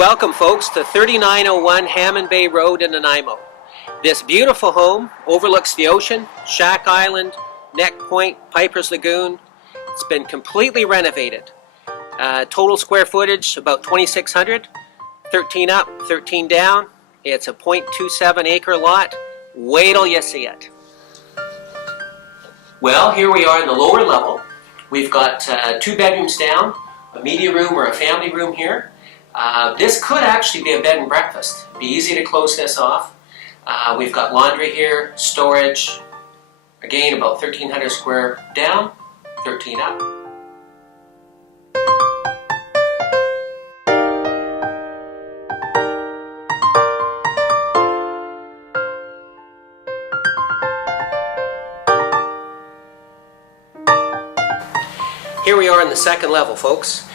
Welcome folks to 3901 Hammond Bay Road in Nanaimo. This beautiful home overlooks the ocean, Shack Island, Neck Point, Piper's Lagoon. It's been completely renovated. Total square footage about 2,600, 13 up, 13 down. It's a 0.27 acre lot. Wait till you see it. Well, here we are in the lower level. We've got 2 bedrooms down, a media room or a family room here. This could actually be a bed and breakfast. It'd be easy to close this off. We've got laundry here, storage. Again, about 1,300 square down, 13 up. Here we are in the second level, folks.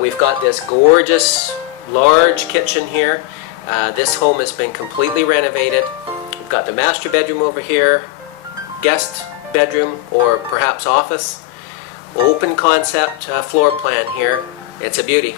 We've got this gorgeous, large kitchen here. This home has been completely renovated. We've got the master bedroom over here, guest bedroom or perhaps office. Open concept floor plan here. It's a beauty.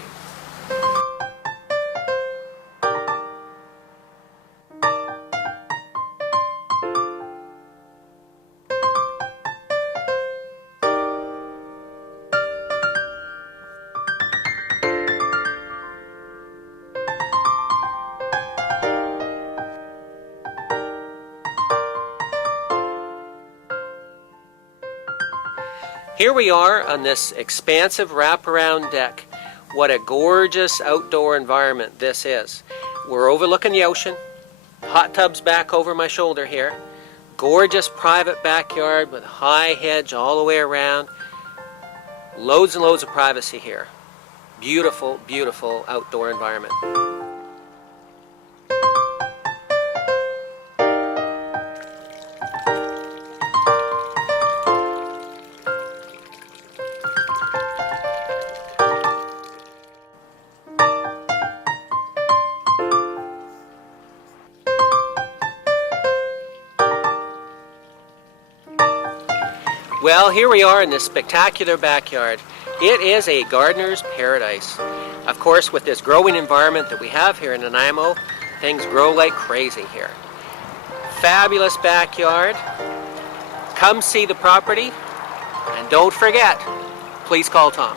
Here we are on this expansive wraparound deck. What a gorgeous outdoor environment this is. We're overlooking the ocean. Hot tub's back over my shoulder here. Gorgeous private backyard with a high hedge all the way around. Loads and loads of privacy here. Beautiful, beautiful outdoor environment. Well, here we are in this spectacular backyard. It is a gardener's paradise. Of course, with this growing environment that we have here in Nanaimo, things grow like crazy here. Fabulous backyard. Come see the property, and don't forget, please call Tom.